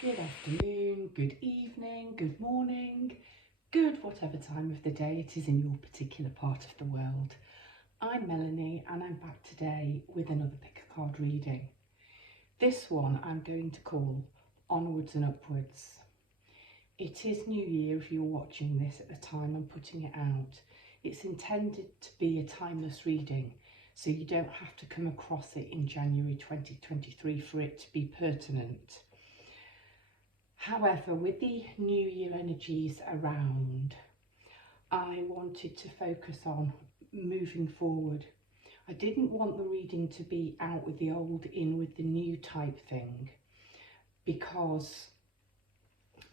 Good afternoon, good evening, good morning, good whatever time of the day it is in your particular part of the world. I'm Melanie and I'm back today with another pick a card reading. This one I'm going to call Onwards and Upwards. It is New Year if you're watching this at the time I'm putting it out. It's intended to be a timeless reading, so you don't have to come across it in January 2023 for it to be pertinent. However, with the New Year energies around, I wanted to focus on moving forward. I didn't want the reading to be out with the old, in with the new type thing, because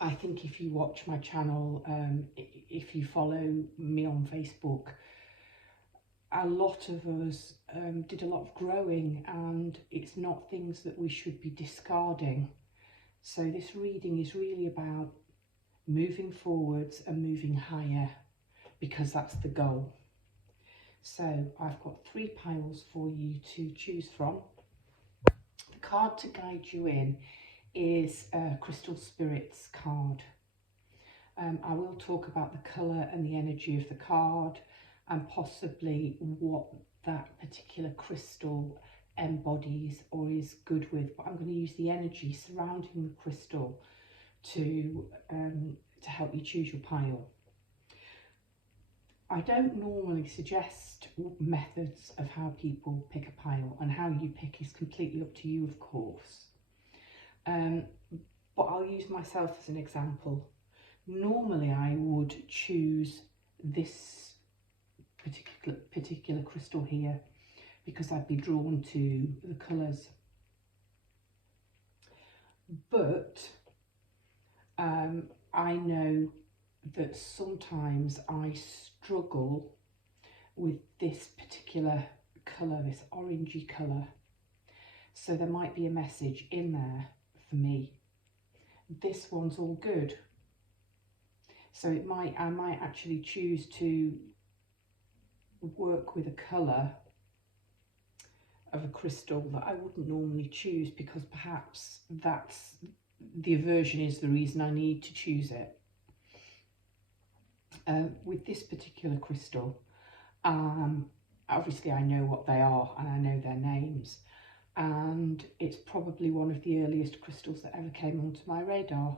I think if you watch my channel, if you follow me on Facebook, a lot of us did a lot of growing, and it's not things that we should be discarding. So this reading is really about moving forwards and moving higher, because that's the goal. So I've got 3 piles for you to choose from. The card to guide you in is a Crystal Spirits card. I will talk about the colour and the energy of the card and possibly what that particular crystal embodies or is good with, but I'm going to use the energy surrounding the crystal to help you choose your pile. I don't normally suggest methods of how people pick a pile, and how you pick is completely up to you, of course. But I'll use myself as an example. Normally I would choose this particular crystal here, because I'd be drawn to the colours. But I know that sometimes I struggle with this particular colour, this orangey colour. So there might be a message in there for me. This one's all good. So I might actually choose to work with a colour of a crystal that I wouldn't normally choose, because perhaps that's the aversion is the reason I need to choose it. With this particular crystal, obviously I know what they are and I know their names, and it's probably one of the earliest crystals that ever came onto my radar.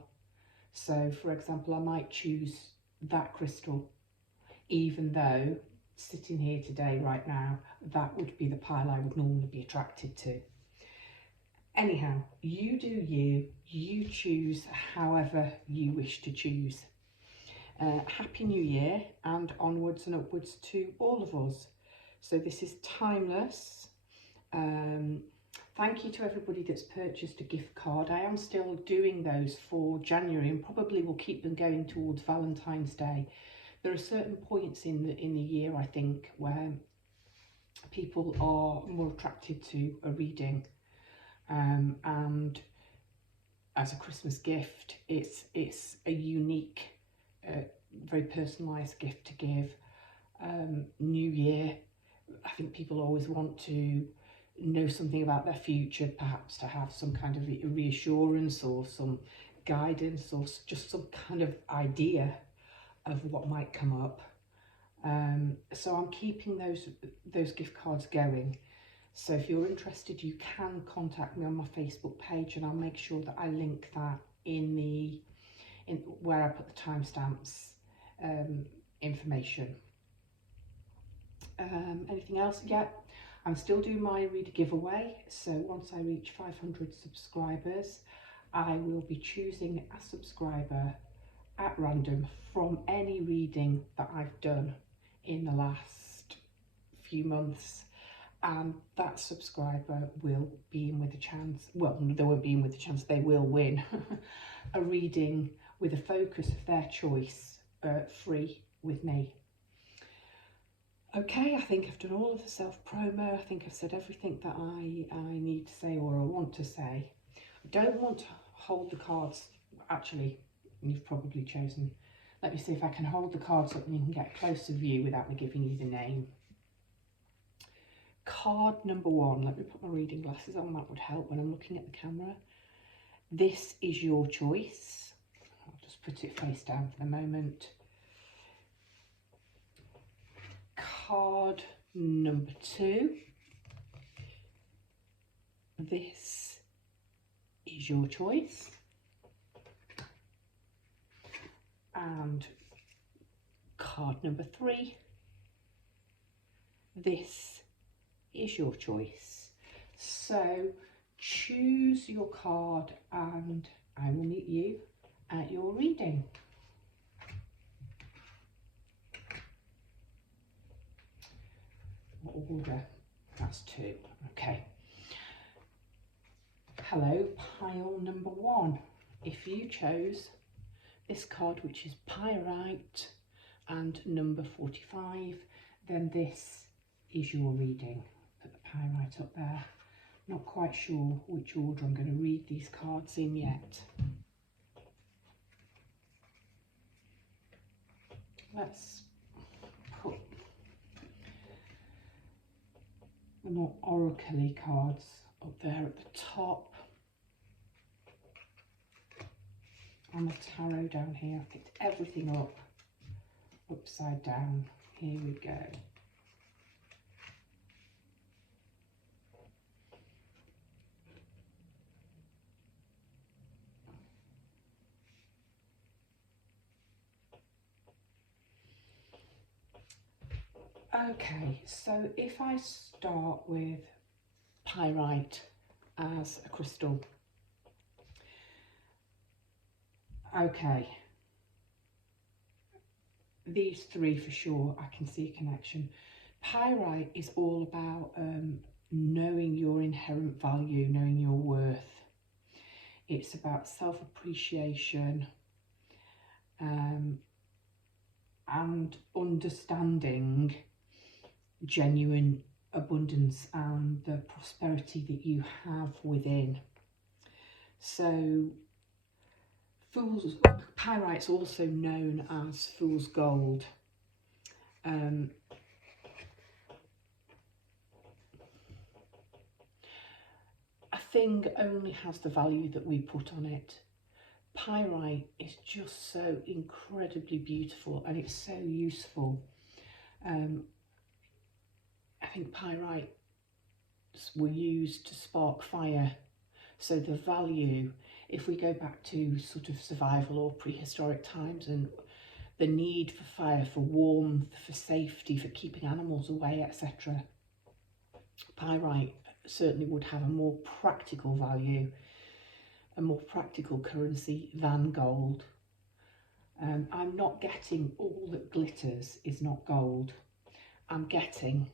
So for example, I might choose that crystal, even though sitting here today right now that would be the pile I would normally be attracted to. Anyhow, you do you choose however you wish to choose. Happy New Year and onwards and upwards to all of us. So this is timeless. Thank you to everybody that's purchased a gift card. I am still doing those for January and probably will keep them going towards Valentine's Day. There are certain points in the year, I think, where people are more attracted to a reading, and as a Christmas gift, it's a unique, very personalised gift to give. New Year, I think people always want to know something about their future, perhaps to have some kind of reassurance or some guidance or just some kind of idea of what might come up. So I'm keeping those gift cards going. So if you're interested, you can contact me on my Facebook page, and I'll make sure that I link that in where I put the timestamps information. Anything else? Yeah, I'm still doing my reader giveaway. So once I reach 500 subscribers, I will be choosing a subscriber at random from any reading that I've done in the last few months, and that subscriber will be in with a chance, well, they won't be in with a chance, they will win a reading with a focus of their choice, free with me. Okay, I think I've done all of the self-promo. I think I've said everything that I need to say or I want to say. I don't want to hold the cards. Actually, you've probably chosen. Let me see if I can hold the cards up and you can get a closer view without me giving you the name. Card number 1, let me put my reading glasses on, that would help when I'm looking at the camera, This is your choice. I'll just put it face down for the moment. Card number 2. This is your choice. And card number 3. This is your choice. So choose your card and I will meet you at your reading. What order? That's 2. Okay. Hello, pile number 1. If you chose this card, which is Pyrite and number 45, then this is your reading. Put the Pyrite up there. Not quite sure which order I'm going to read these cards in yet. Let's put the more oracle-y cards up there at the top. And the tarot down here. I've picked everything up upside down. Here we go. Okay, so if I start with Pyrite as a crystal. Okay, these 3 for sure, I can see a connection. Pyrite is all about knowing your inherent value, knowing your worth. It's about self-appreciation and understanding genuine abundance and the prosperity that you have within. So Pyrite's also known as fool's gold. A thing only has the value that we put on it. Pyrite is just so incredibly beautiful and it's so useful. I think pyrites were used to spark fire. So the value, if we go back to sort of survival or prehistoric times and the need for fire, for warmth, for safety, for keeping animals away, etc., pyrite certainly would have a more practical value, a more practical currency than gold. I'm not getting all that glitters is not gold. I'm getting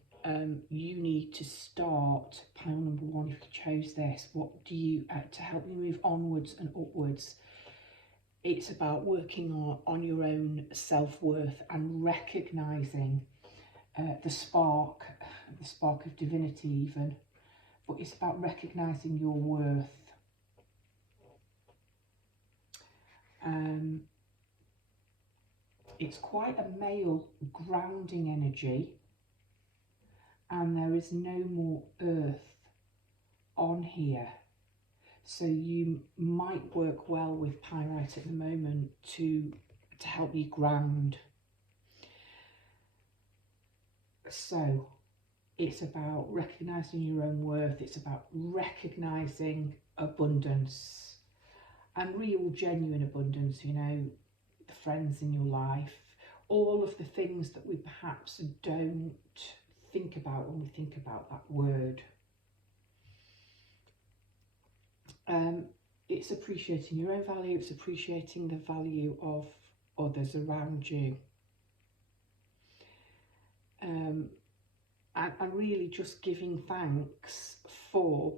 you need to start pile number 1 if you chose this. What do you to help you move onwards and upwards? It's about working on your own self-worth and recognizing the spark of divinity even, but it's about recognizing your worth. It's quite a male grounding energy, and there is no more earth on here. So you might work well with pyrite at the moment to help you ground. So it's about recognizing your own worth. It's about recognizing abundance and real genuine abundance, you know, the friends in your life, all of the things that we perhaps don't think about when we think about that word. It's appreciating your own value, it's appreciating the value of others around you. And really just giving thanks for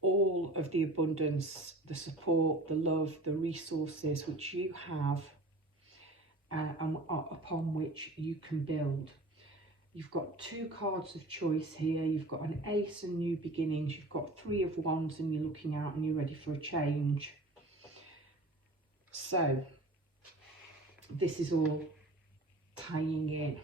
all of the abundance, the support, the love, the resources which you have and upon which you can build. You've got 2 cards of choice here. You've got an ace and new beginnings. You've got 3 of wands and you're looking out and you're ready for a change. So this is all tying in.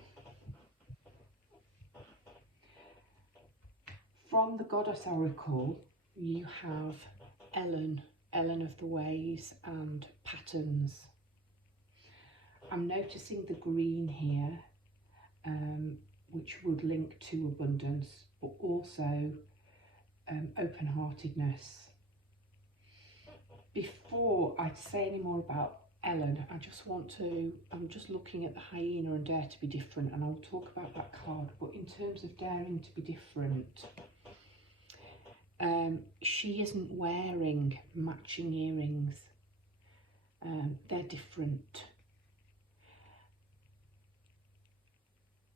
From the Goddess Oracle, you have Ellen Ellen of the Ways and patterns. I'm noticing the green here, which would link to abundance, but also open-heartedness. Before I say any more about Ellen, I'm just looking at the hyena and dare to be different, and I'll talk about that card. But in terms of daring to be different, she isn't wearing matching earrings. They're different.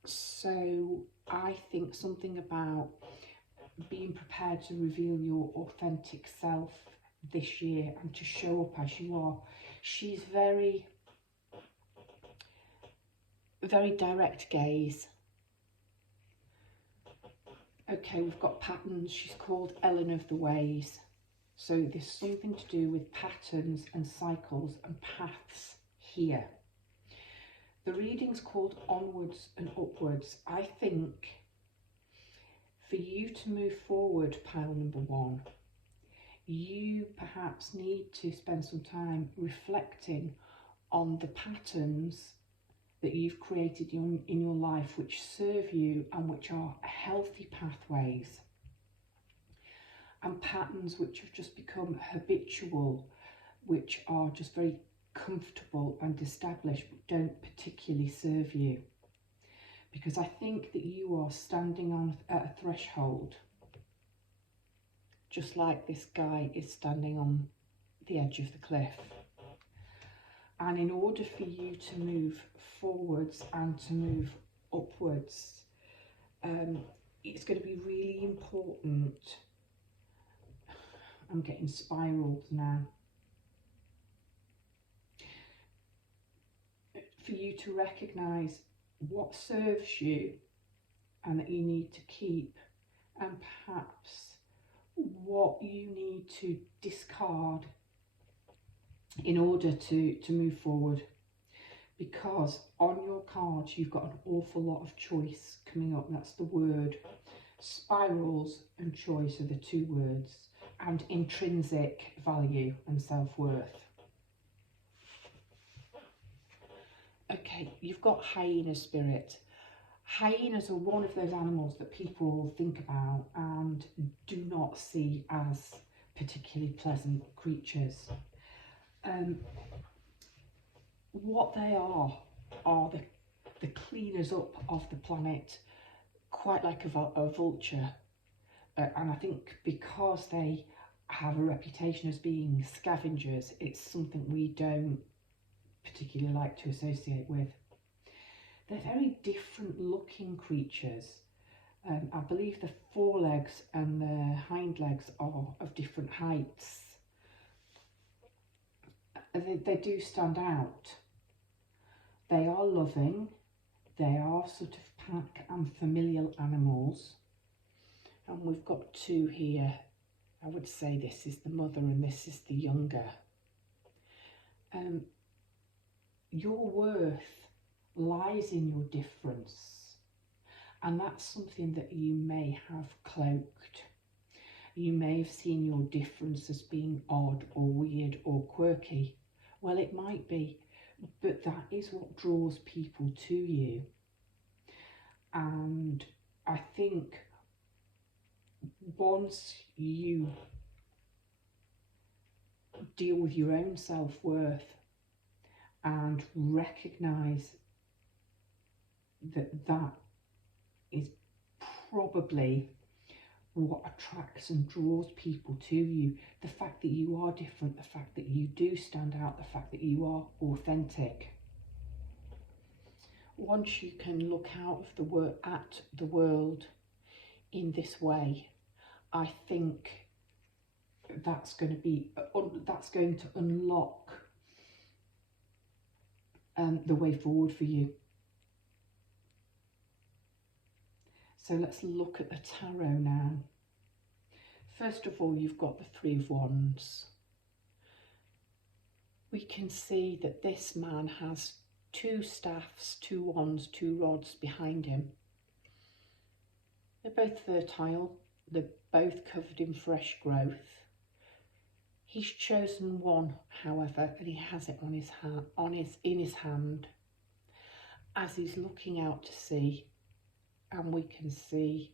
So I think something about being prepared to reveal your authentic self this year and to show up as you are. She's very, very direct gaze. Okay, we've got patterns. She's called Ellen of the Ways. So there's something to do with patterns and cycles and paths here. The reading's called Onwards and Upwards. I think for you to move forward, pile number one, you perhaps need to spend some time reflecting on the patterns that you've created in your life which serve you and which are healthy pathways, and patterns which have just become habitual, which are just very comfortable and established but don't particularly serve you. Because I think that you are standing on a threshold, just like this guy is standing on the edge of the cliff. And in order for you to move forwards and to move upwards, it's going to be really important. I'm getting spirals now. For you to recognise what serves you and that you need to keep, and perhaps what you need to discard in order to move forward. Because on your cards you've got an awful lot of choice coming up. That's the word. Spirals and choice are the two words, and intrinsic value and self-worth. Okay, you've got hyena spirit. Hyenas are one of those animals that people think about and do not see as particularly pleasant creatures. What they are the cleaners up of the planet, quite like a vulture. And I think because they have a reputation as being scavengers, it's something we don't particularly like to associate with. They're very different looking creatures. I believe the forelegs and the hind legs are of different heights. They do stand out. They are loving. They are sort of pack and familial animals. And we've got two here. I would say this is the mother and this is the younger. Your worth lies in your difference, and that's something that you may have cloaked. You may have seen your difference as being odd or weird or quirky. Well, it might be, but that is what draws people to you. And I think once you deal with your own self-worth and recognise that that is probably what attracts and draws people to you, the fact that you are different, the fact that you do stand out, the fact that you are authentic. Once you can look out of at the world in this way, I think that's going to unlock the way forward for you. So let's look at the tarot now. First of all, you've got the Three of Wands. We can see that this man has two staffs, two wands, two rods behind him. They're both fertile. They're both covered in fresh growth. He's chosen one, however, and he has it on his hand, in his hand, as he's looking out to sea, and we can see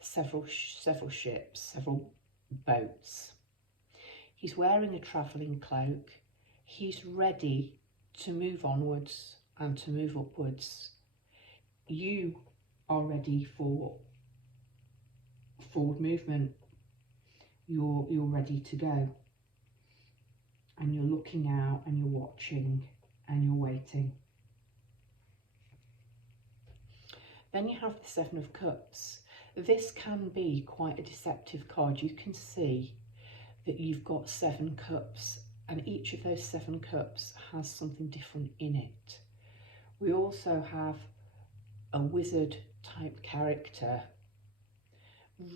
several ships, several boats. He's wearing a travelling cloak. He's ready to move onwards and to move upwards. You are ready for forward movement. You're ready to go. And you're looking out and you're watching and you're waiting. Then you have the Seven of Cups. This can be quite a deceptive card. You can see that you've got 7 cups, and each of those 7 cups has something different in it. We also have a wizard type character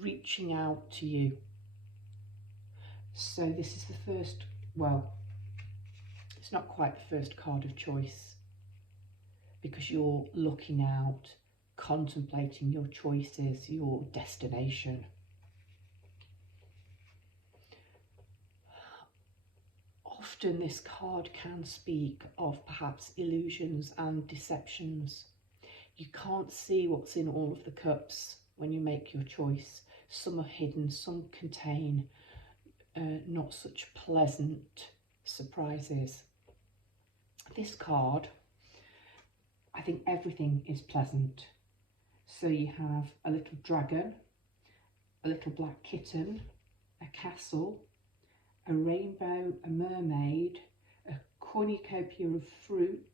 reaching out to you. So this is the first, well, it's not quite the first card of choice, because you're looking out, contemplating your choices, your destination. Often this card can speak of perhaps illusions and deceptions. You can't see what's in all of the cups when you make your choice. Some are hidden, some contain not such pleasant surprises. This card, I think everything is pleasant. So you have a little dragon, a little black kitten, a castle, a rainbow, a mermaid, a cornucopia of fruit,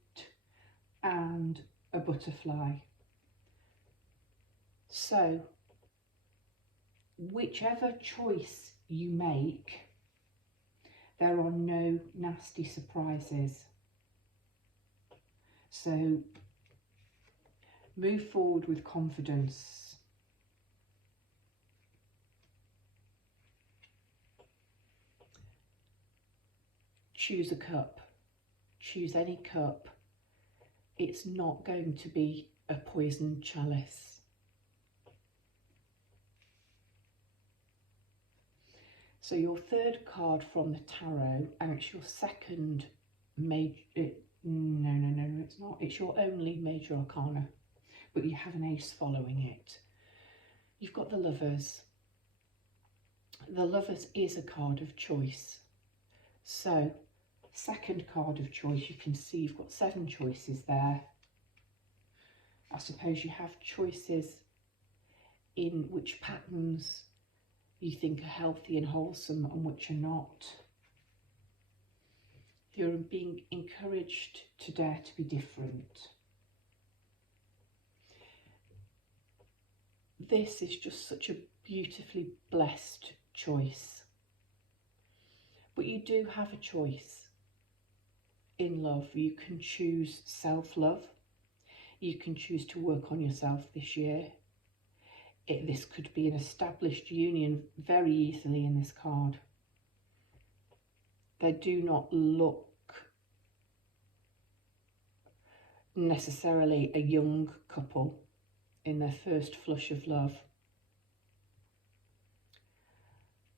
and a butterfly. So whichever choice you make, there are no nasty surprises. So move forward with confidence. Choose a cup. Choose any cup. It's not going to be a poisoned chalice. So your third card from the tarot, and it's your second major, no, it's not. It's your only major arcana, but you have an ace following it. You've got the Lovers. The Lovers is a card of choice. So, second card of choice, you can see you've got 7 choices there. I suppose you have choices in which patterns you think are healthy and wholesome and which are not. You're being encouraged to dare to be different. This is just such a beautifully blessed choice. But you do have a choice in love. You can choose self-love. You can choose to work on yourself this year. This could be an established union very easily in this card. They do not look necessarily a young couple in their first flush of love.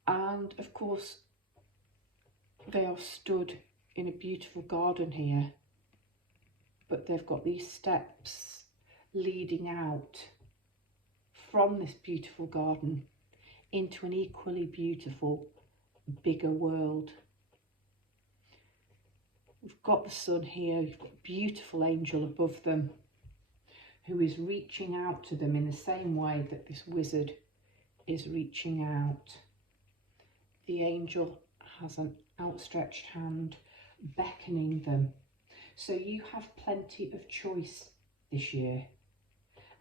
And of course, they are stood in a beautiful garden here, but they've got these steps leading out from this beautiful garden into an equally beautiful, bigger world. We've got the sun here, you've got a beautiful angel above them who is reaching out to them in the same way that this wizard is reaching out. The angel has an outstretched hand beckoning them. So you have plenty of choice this year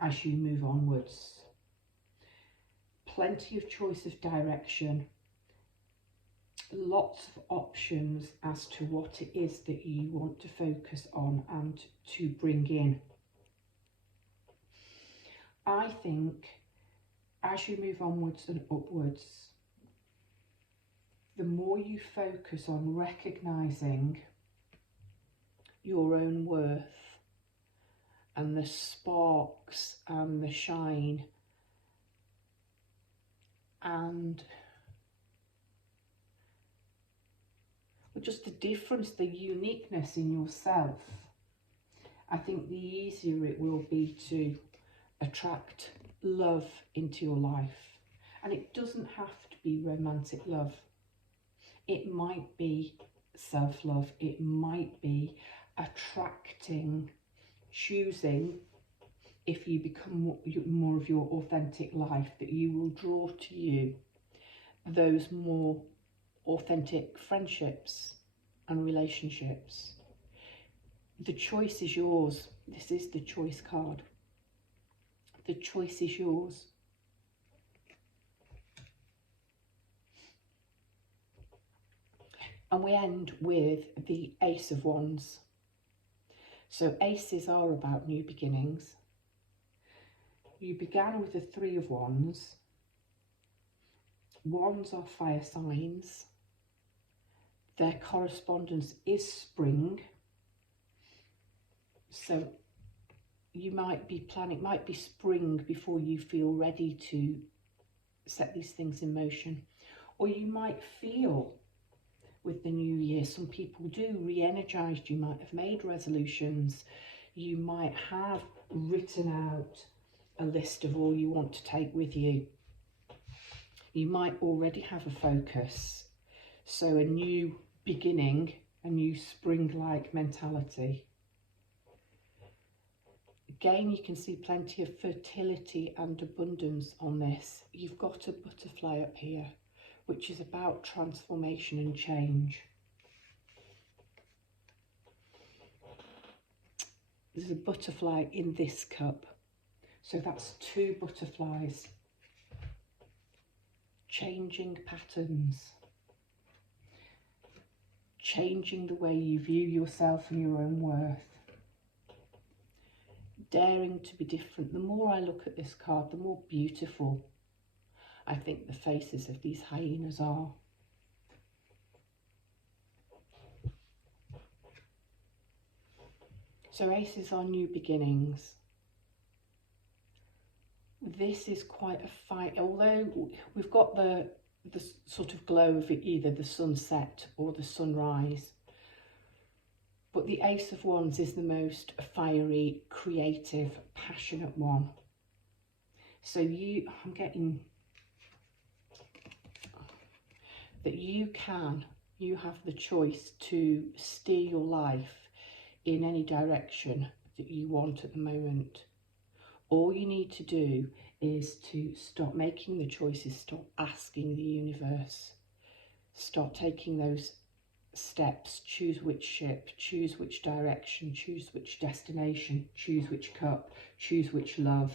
as you move onwards. Plenty of choice of direction. Lots of options as to what it is that you want to focus on and to bring in. I think as you move onwards and upwards, the more you focus on recognising your own worth and the sparks and the shine and but just the difference, the uniqueness in yourself. I think the easier it will be to attract love into your life. And it doesn't have to be romantic love. It might be self-love. It might be attracting, choosing, if you become more of your authentic life, that you will draw to you those more authentic friendships and relationships. The choice is yours. This is the choice card. The choice is yours. And we end with the Ace of Wands. So aces are about new beginnings. You began with the Three of Wands. Wands are fire signs. Their correspondence is spring. So you might be planning, it might be spring before you feel ready to set these things in motion. Or you might feel with the new year, some people do re-energized, you might have made resolutions, you might have written out a list of all you want to take with you. You might already have a focus. So a new beginning, a new spring-like mentality. Again, you can see plenty of fertility and abundance on this. You've got a butterfly up here, which is about transformation and change. There's a butterfly in this cup. So that's two butterflies. Changing patterns. Changing the way you view yourself and your own worth. Daring to be different. The more I look at this card, the more beautiful I think the faces of these hyenas are. So aces are new beginnings. This is quite a fight, although we've got the sort of glow of either the sunset or the sunrise. But the Ace of Wands is the most fiery, creative, passionate one. So I'm getting that you have the choice to steer your life in any direction that you want at the moment. All you need to do is to stop making the choices, stop asking the universe, start taking those steps, choose which ship, choose which direction, choose which destination, choose which cup, choose which love.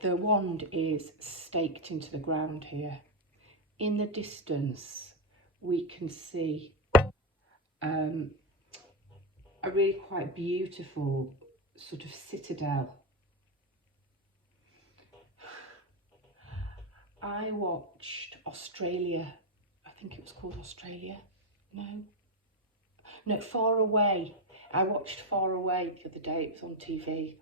The wand is staked into the ground here. In the distance, we can see a really quite beautiful sort of citadel. I watched Australia, I think it was called Australia, no, Far Away. I watched Far Away the other day, it was on TV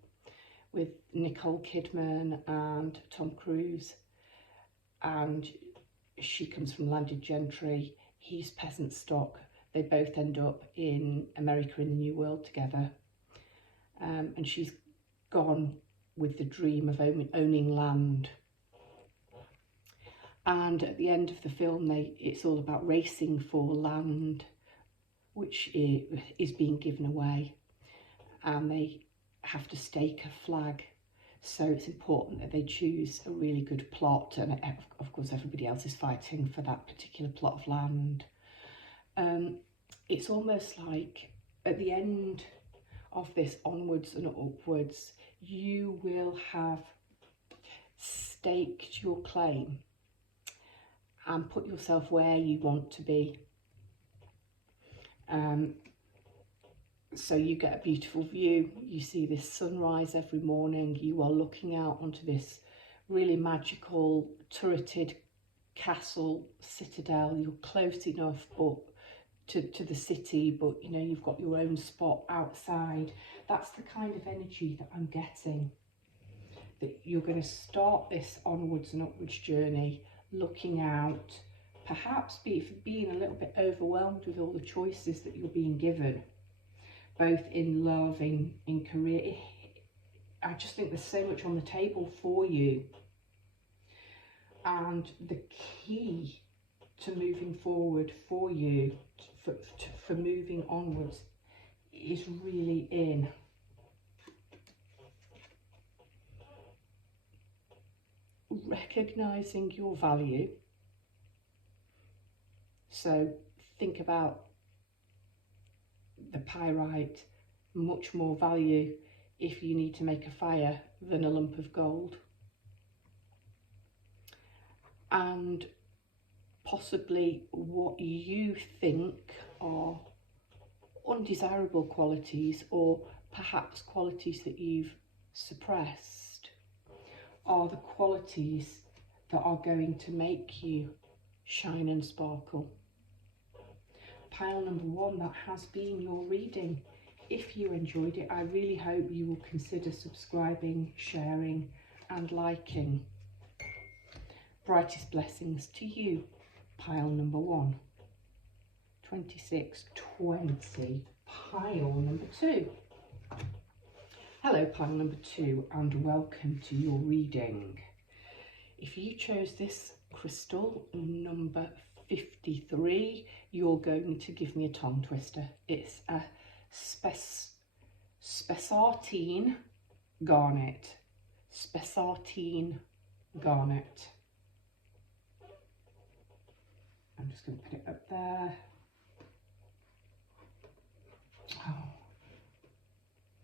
with Nicole Kidman and Tom Cruise, and she comes from landed gentry, he's peasant stock. They both end up in America in the New World together, and she's gone with the dream of owning land. And at the end of the film, it's all about racing for land, which is being given away. And they have to stake a flag. So it's important that they choose a really good plot. And of course, everybody else is fighting for that particular plot of land. It's almost like at the end of this onwards and upwards, you will have staked your claim and put yourself where you want to be. So you get a beautiful view. You see this sunrise every morning. You are looking out onto this really magical turreted castle citadel. You're close enough but to the city, but you know, you've got your own spot outside. That's the kind of energy that I'm getting. That you're going to start this onwards and upwards journey looking out, perhaps being a little bit overwhelmed with all the choices that you're being given, both in love, in career. I just think there's so much on the table for you. And the key to moving forward for you, for moving onwards, is really in recognizing your value. So think about the pyrite, much more value if you need to make a fire than a lump of gold. And possibly what you think are undesirable qualities, or perhaps qualities that you've suppressed, are the qualities that are going to make you shine and sparkle. Pile number 1, that has been your reading. If you enjoyed it, I really hope you will consider subscribing, sharing and liking. Brightest blessings to you, pile number 1. 2620, pile number 2. Hello, pile number 2, and welcome to your reading. If you chose this crystal number 53, you're going to give me a tongue twister. It's a spessartine garnet. Spessartine garnet. I'm just going to put it up there. Oh,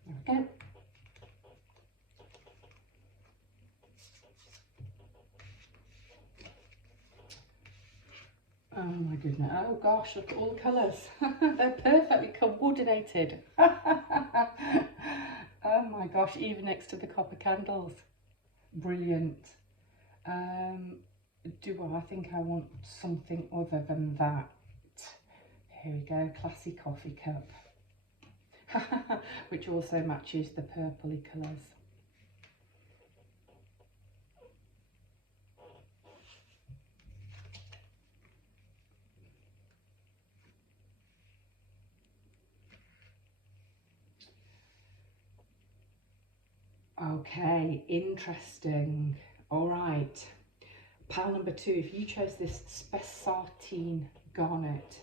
there we go. Oh my goodness, oh gosh, look at all the colours. They're perfectly coordinated. Oh my gosh, even next to the copper candles. Brilliant. I think I want something other than that. Here we go, classy coffee cup. Which also matches the purpley colours. Okay, interesting. All right, pile number 2, if you chose this spessartine garnet,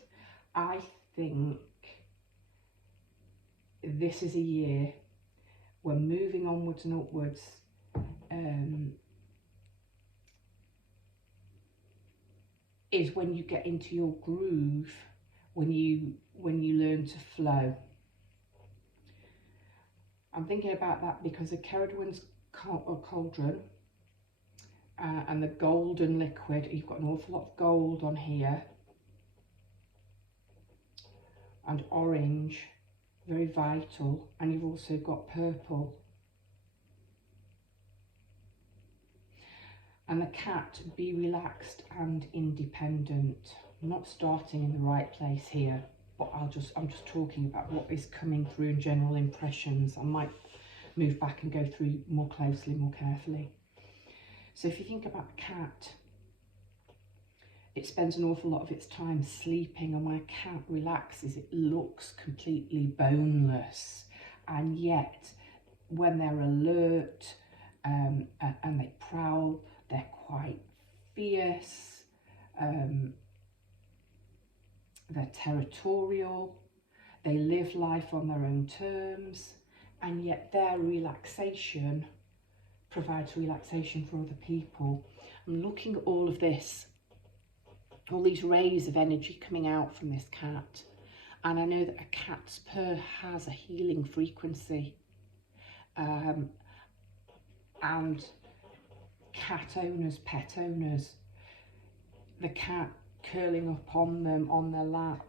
I think this is a year we're moving onwards and upwards. Is when you get into your groove, when you learn to flow. I'm thinking about that because the Ceridwen's cauldron and the golden liquid, you've got an awful lot of gold on here, and orange, very vital, and you've also got purple. And the cat, be relaxed and independent. I'm not starting in the right place here, but I'm just talking about what is coming through in general impressions. I might move back and go through more closely, more carefully. So if you think about a cat, it spends an awful lot of its time sleeping, and when a cat relaxes, it looks completely boneless. And yet, when they're alert and they prowl, they're quite fierce, they're territorial, they live life on their own terms, and yet their relaxation provides relaxation for other people. I'm looking at all of this, all these rays of energy coming out from this cat, and I know that a cat's purr has a healing frequency, and cat owners, pet owners, the cat curling up on them, on their lap,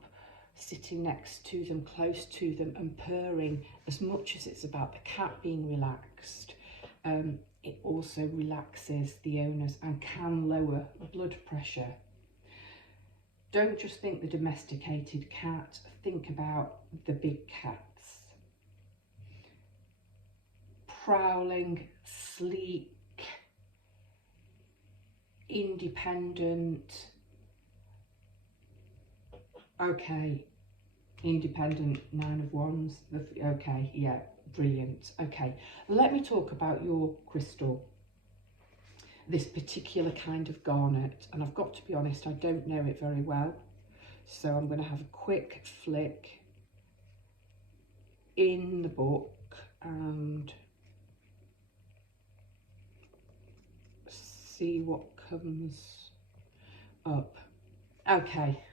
sitting next to them, close to them and purring, as much as it's about the cat being relaxed, it also relaxes the owners and can lower blood pressure. Don't just think the domesticated cat, think about the big cats. Prowling, sleek, independent. Okay, independent, Nine of Wands. Okay, yeah, brilliant. Okay, let me talk about your crystal, this particular kind of garnet, and I've got to be honest, I don't know it very well, so I'm going to have a quick flick in the book and see what comes up. Okay,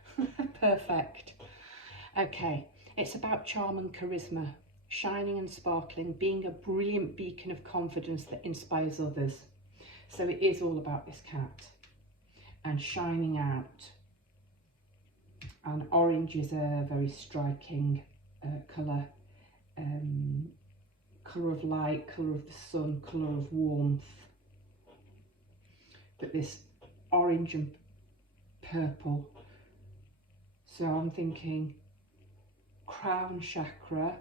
perfect. Okay, it's about charm and charisma, shining and sparkling, being a brilliant beacon of confidence that inspires others. So it is all about this cat and shining out. And orange is a very striking colour. Colour of light, colour of the sun, colour of warmth. But this orange and purple. So I'm thinking crown chakra.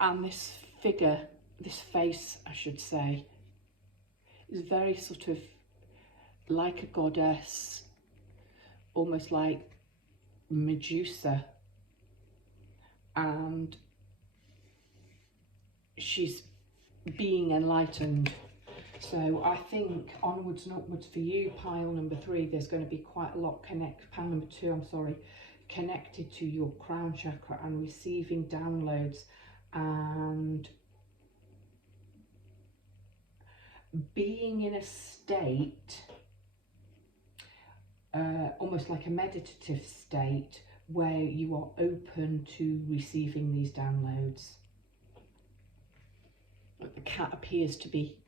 And this figure, this face I should say, is very sort of like a goddess, almost like Medusa. And she's being enlightened. So I think onwards and upwards for you, pile number 3, there's going to be quite a lot pile number 2, I'm sorry, connected to your crown chakra and receiving downloads and being in a state, almost like a meditative state, where you are open to receiving these downloads. The cat appears to be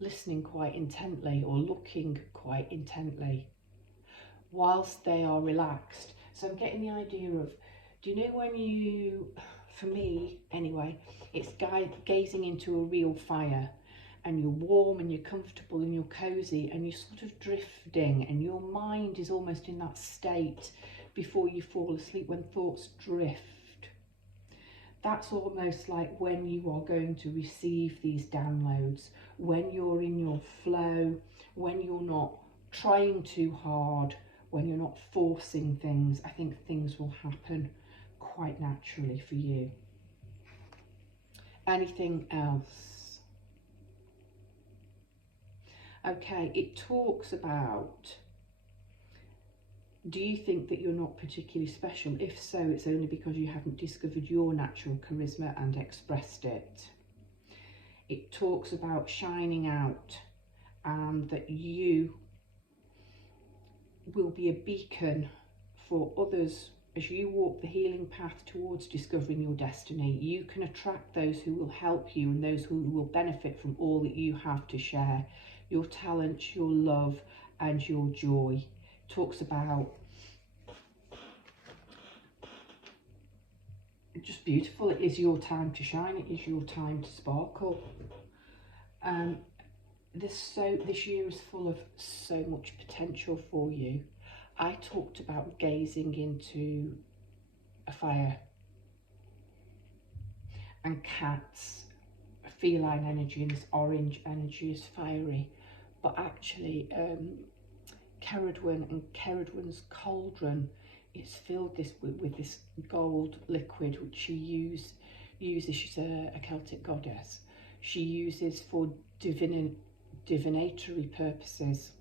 listening quite intently or looking quite intently whilst they are relaxed. So I'm getting the idea of, do you know when you, for me anyway, it's gazing into a real fire and you're warm and you're comfortable and you're cozy and you're sort of drifting and your mind is almost in that state before you fall asleep when thoughts drift. That's almost like when you are going to receive these downloads, when you're in your flow, when you're not trying too hard, when you're not forcing things. I think things will happen quite naturally for you. Anything else? Okay, it talks about, do you think that you're not particularly special? If so, it's only because you haven't discovered your natural charisma and expressed it. It talks about shining out and that you will be a beacon for others as you walk the healing path towards discovering your destiny. You can attract those who will help you and those who will benefit from all that you have to share. Your talents, your love and your joy. It talks about just beautiful. It is your time to shine. It is your time to sparkle. This year is full of so much potential for you. I talked about gazing into a fire and cats, feline energy, and this orange energy is fiery, but actually Ceridwen and Ceridwen's cauldron is filled with this gold liquid which she uses. She's a Celtic goddess. She uses for divinatory purposes.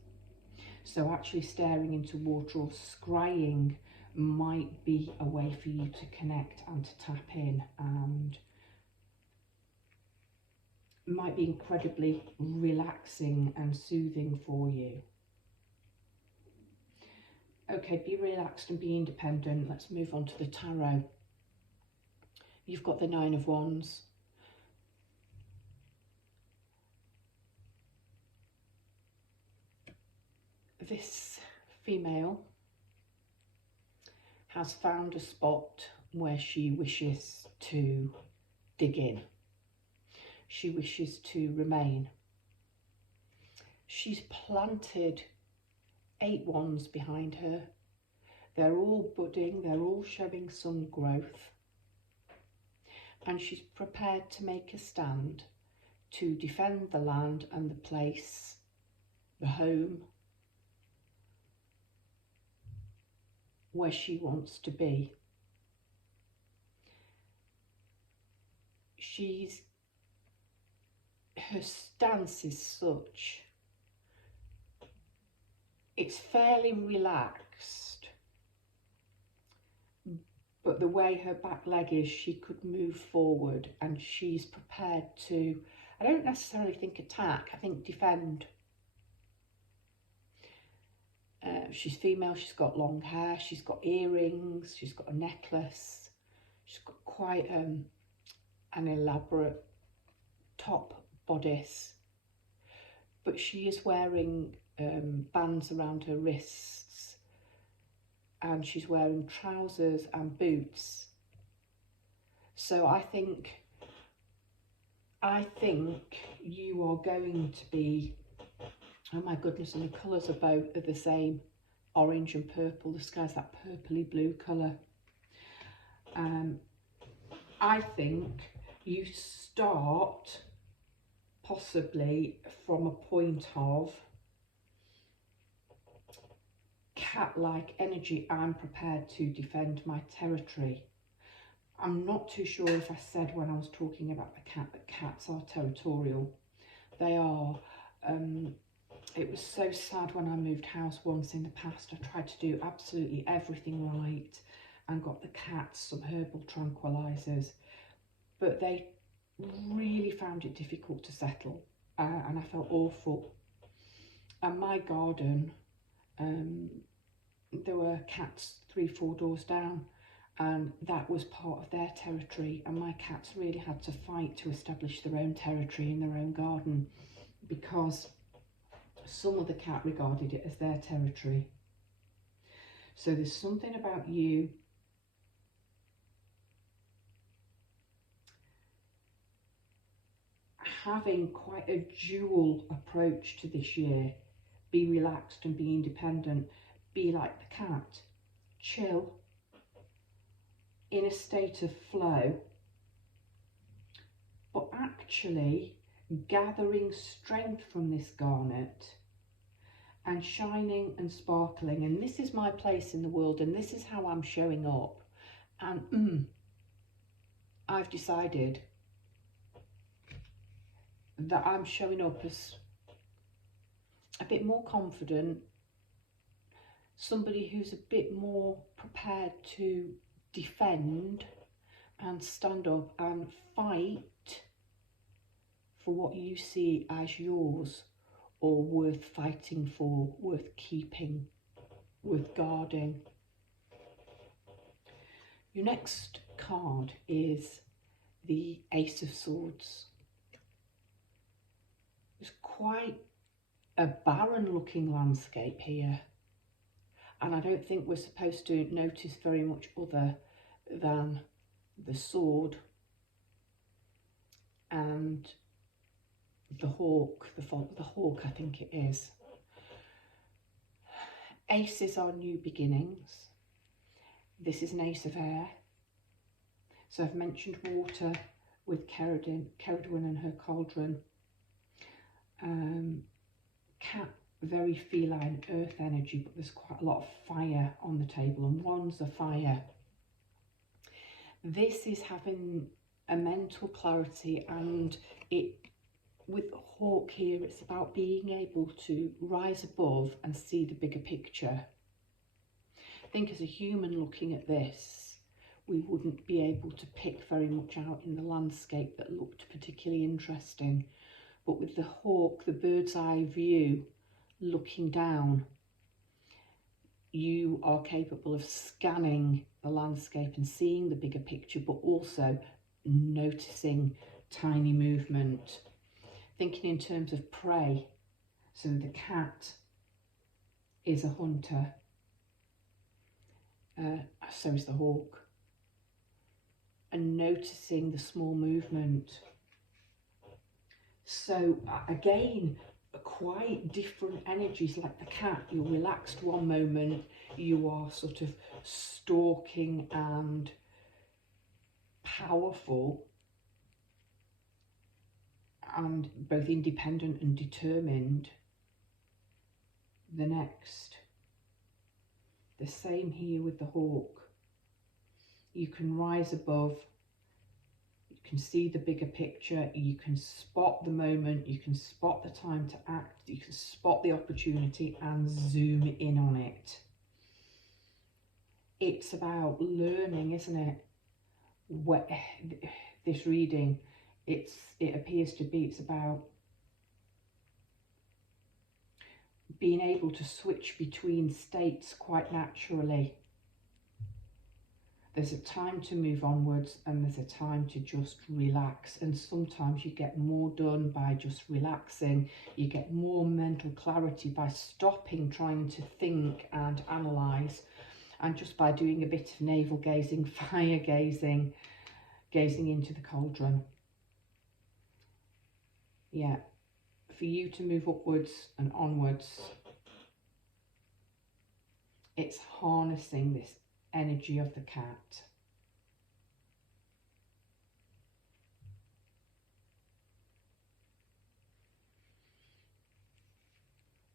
So actually staring into water or scrying might be a way for you to connect and to tap in, and might be incredibly relaxing and soothing for you. Okay, be relaxed and be independent. Let's move on to the tarot. You've got the Nine of Wands. This female has found a spot where she wishes to dig in. She wishes to remain. She's planted 8 wands behind her. They're all budding, they're all showing some growth. And she's prepared to make a stand, to defend the land and the place, the home, where she wants to be. Her stance is such, it's fairly relaxed, but the way her back leg is, she could move forward, and she's prepared to, I don't necessarily think attack, I think defend. She's female, she's got long hair, she's got earrings, she's got a necklace, she's got quite an elaborate top bodice, but she is wearing bands around her wrists, and she's wearing trousers and boots. So I think you are going to be, oh my goodness, and the colours are both the same, orange and purple. The sky's that purpley blue colour. I think you start possibly from a point of cat-like energy. I'm prepared to defend my territory. I'm not too sure if I said when I was talking about the cat that cats are territorial. They are. It was so sad when I moved house once in the past. I tried to do absolutely everything right and got the cats some herbal tranquilizers, but they really found it difficult to settle, and I felt awful. And my garden, there were cats 3-4 doors down, and that was part of their territory, and my cats really had to fight to establish their own territory in their own garden, because some other cat regarded it as their territory. So there's something about you having quite a dual approach to this year. Be relaxed and be independent. Be like the cat. Chill. In a state of flow. But actually gathering strength from this garnet and shining and sparkling. And this is my place in the world, and this is how I'm showing up. And I've decided that I'm showing up as a bit more confident, somebody who's a bit more prepared to defend and stand up and fight for what you see as yours, or worth fighting for, worth keeping, worth guarding. Your next card is the Ace of Swords. It's quite a barren looking landscape here, and I don't think we're supposed to notice very much other than the sword and the hawk, the hawk I think it is. Aces are new beginnings. This is an ace of air. So I've mentioned water with Cerridwen and her cauldron. Cat, very feline, earth energy, but there's quite a lot of fire on the table, and one's a fire. This is having a mental clarity, and with the hawk here, it's about being able to rise above and see the bigger picture. I think as a human looking at this, we wouldn't be able to pick very much out in the landscape that looked particularly interesting. But with the hawk, the bird's eye view, looking down, you are capable of scanning the landscape and seeing the bigger picture, but also noticing tiny movement. Thinking in terms of prey. So the cat is a hunter. So is the hawk. And noticing the small movement. So again, quite different energies. Like the cat, you're relaxed one moment, you are sort of stalking and powerful, and both independent and determined. The next. The same here with the hawk. You can rise above, you can see the bigger picture, you can spot the moment, you can spot the time to act, you can spot the opportunity and zoom in on it. It's about learning, isn't it? This reading, it appears to be, it's about being able to switch between states quite naturally. There's a time to move onwards and there's a time to just relax. And sometimes you get more done by just relaxing. You get more mental clarity by stopping trying to think and analyse, and just by doing a bit of navel gazing, fire gazing, gazing into the cauldron. Yeah, for you to move upwards and onwards, it's harnessing this energy of the cat.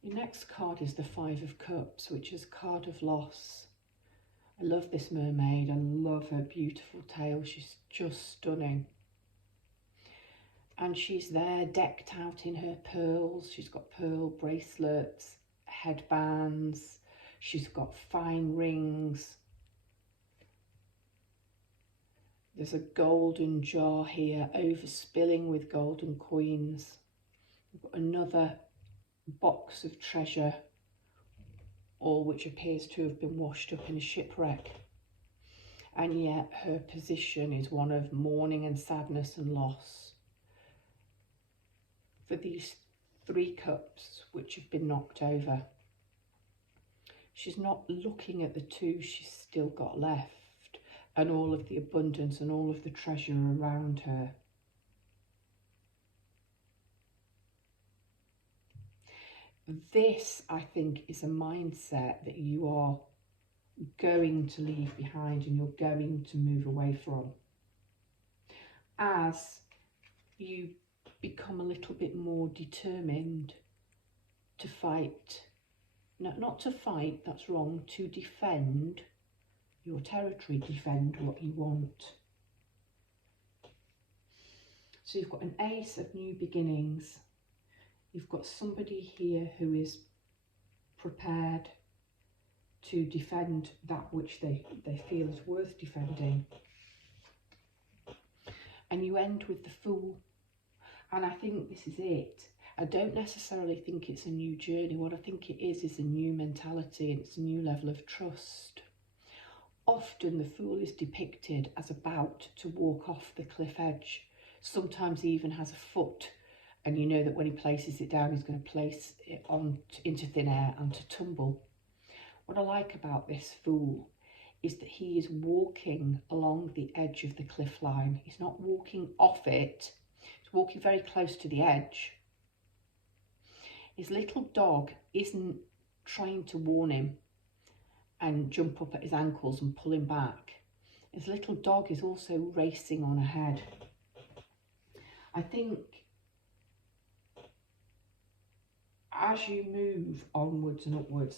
Your next card is the Five of Cups, which is a card of loss. I love this mermaid. I love her beautiful tail. She's just stunning. And she's there decked out in her pearls. She's got pearl bracelets, headbands. She's got fine rings. There's a golden jar here, overspilling with golden coins. We've got another box of treasure, all which appears to have been washed up in a shipwreck. And yet her position is one of mourning and sadness and loss. For these 3 cups which have been knocked over, she's not looking at the 2 she's still got left, and all of the abundance and all of the treasure around her. This, I think, is a mindset that you are going to leave behind and you're going to move away from as you become a little bit more determined to fight. No, not to fight, that's wrong, to defend your territory, defend what you want. So you've got an Ace of New Beginnings. You've got somebody here who is prepared to defend that which they feel is worth defending. And you end with the Fool. And I think this is it. I don't necessarily think it's a new journey. What I think it is a new mentality, and it's a new level of trust. Often the Fool is depicted as about to walk off the cliff edge. Sometimes he even has a foot, and you know that when he places it down, he's going to place it into thin air and to tumble. What I like about this Fool is that he is walking along the edge of the cliff line. He's not walking off it. He's walking very close to the edge. His little dog isn't trying to warn him and jump up at his ankles and pull him back. His little dog is also racing on ahead. I think as you move onwards and upwards,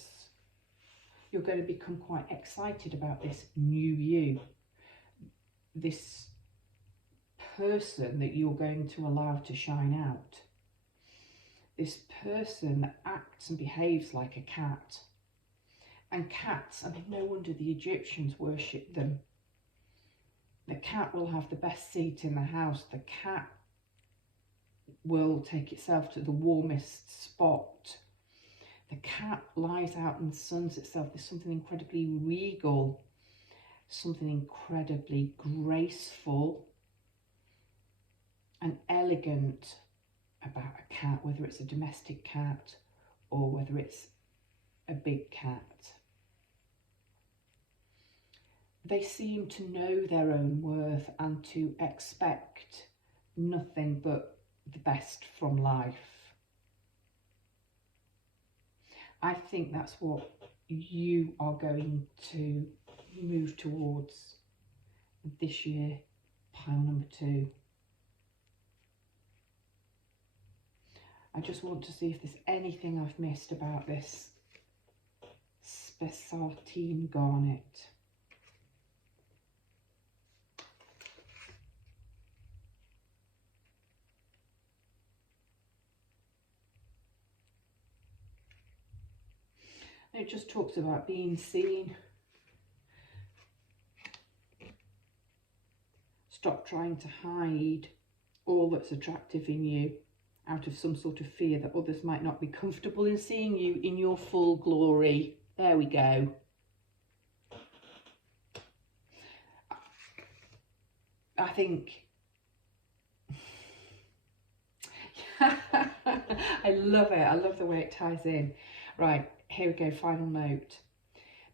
you're going to become quite excited about this new you, this person that you're going to allow to shine out, this person that acts and behaves like a cat. And cats, I mean, no wonder the Egyptians worshipped them. The cat will have the best seat in the house. The cat will take itself to the warmest spot. The cat lies out and suns itself. There's something incredibly regal, something incredibly graceful and elegant about a cat, whether it's a domestic cat or whether it's a big cat. They seem to know their own worth and to expect nothing but the best from life. I think that's what you are going to move towards this year, pile number 2. I just want to see if there's anything I've missed about this Spessartine garnet. It just talks about being seen. Stop trying to hide all that's attractive in you out of some sort of fear that others might not be comfortable in seeing you in your full glory. There we go. I think I love it. I love the way it ties in. Right, here we go, final note.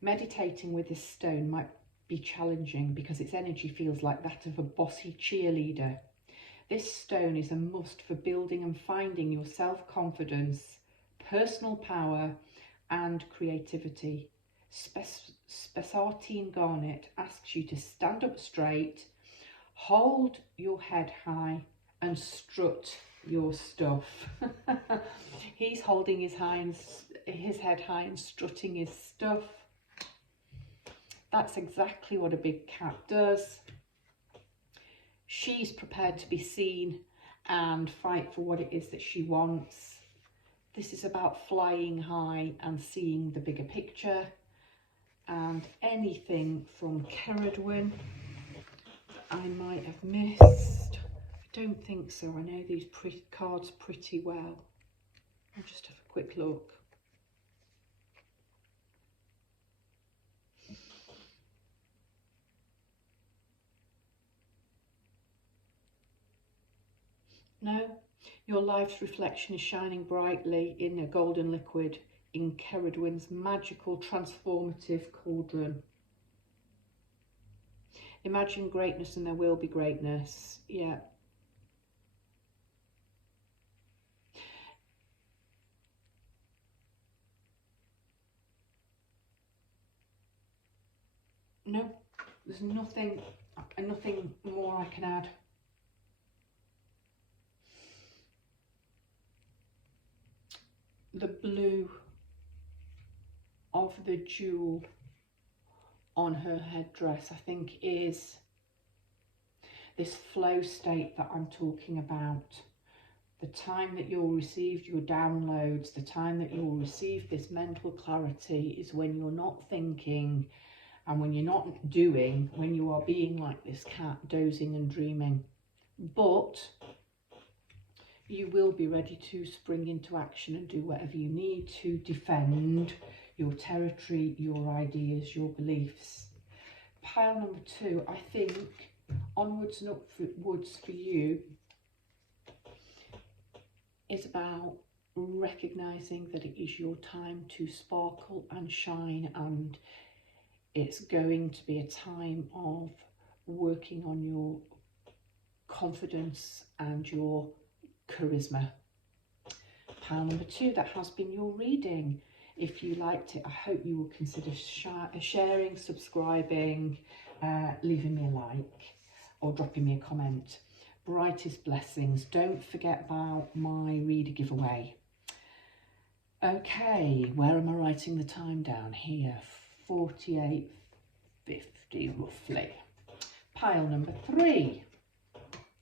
Meditating with this stone might be challenging because its energy feels like that of a bossy cheerleader. This stone is a must for building and finding your self-confidence, personal power and creativity. Spessartine garnet asks you to stand up straight, hold your head high and strut your stuff. He's holding his head high and strutting his stuff. That's exactly what a big cat does. She's prepared to be seen and fight for what it is that she wants. This is about flying high and seeing the bigger picture. And anything from Ceridwen I might have missed. I don't think so. I know these cards pretty well. I'll just have a quick look. No, your life's reflection is shining brightly in a golden liquid in Ceridwen's magical transformative cauldron. Imagine greatness and there will be greatness. Yeah. No, there's nothing more I can add. The blue of the jewel on her headdress, I think, is this flow state that I'm talking about. The time that you'll receive your downloads, the time that you'll receive this mental clarity is when you're not thinking and when you're not doing, when you are being like this cat, dozing and dreaming. But you will be ready to spring into action and do whatever you need to defend your territory, your ideas, your beliefs. Pile number 2, I think onwards and upwards for you is about recognizing that it is your time to sparkle and shine, and it's going to be a time of working on your confidence and your charisma. Pile number 2, that has been your reading. If you liked it, I hope you will consider sharing, subscribing, leaving me a like or dropping me a comment. Brightest blessings. Don't forget about my reader giveaway. Okay, where am I writing the time down? Here, 48:50 roughly. Pile number 3.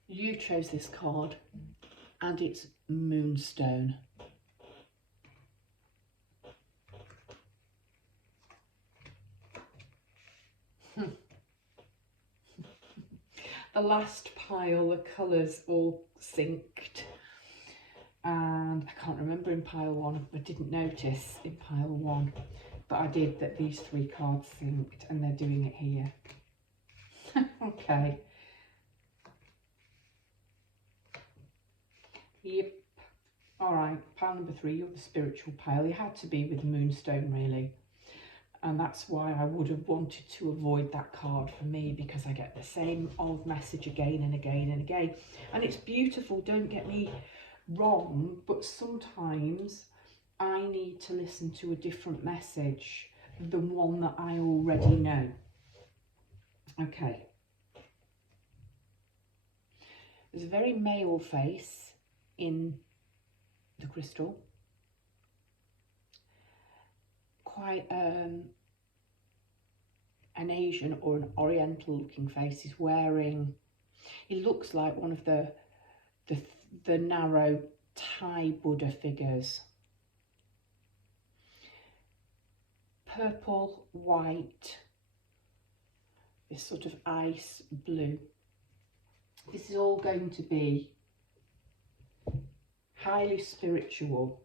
You chose this card and it's Moonstone. The last pile, the colours all synced, and I can't remember in pile 1, I didn't notice in pile 1, but I did that these 3 cards synced, and they're doing it here. Okay. Yep. Alright, pile number 3, you're the spiritual pile. You had to be with Moonstone, really. And that's why I would have wanted to avoid that card for me, because I get the same old message again and again and again. And it's beautiful, don't get me wrong, but sometimes I need to listen to a different message than one that I already know. Okay. There's a very male face in the crystal. Quite an Asian or an Oriental looking face. Is wearing, it looks like one of the narrow Thai Buddha figures. Purple, white, this sort of ice blue. This is all going to be highly spiritual,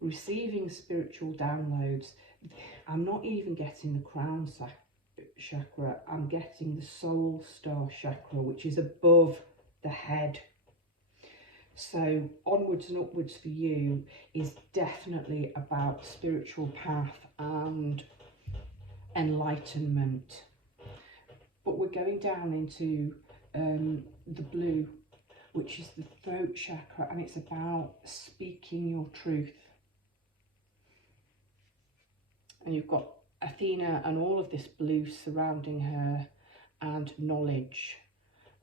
receiving spiritual downloads. I'm not even getting the crown chakra, I'm getting the soul star chakra, which is above the head. So onwards and upwards for you is definitely about spiritual path and enlightenment. But we're going down into the blue, which is the throat chakra, and it's about speaking your truth. And you've got Athena and all of this blue surrounding her, and knowledge.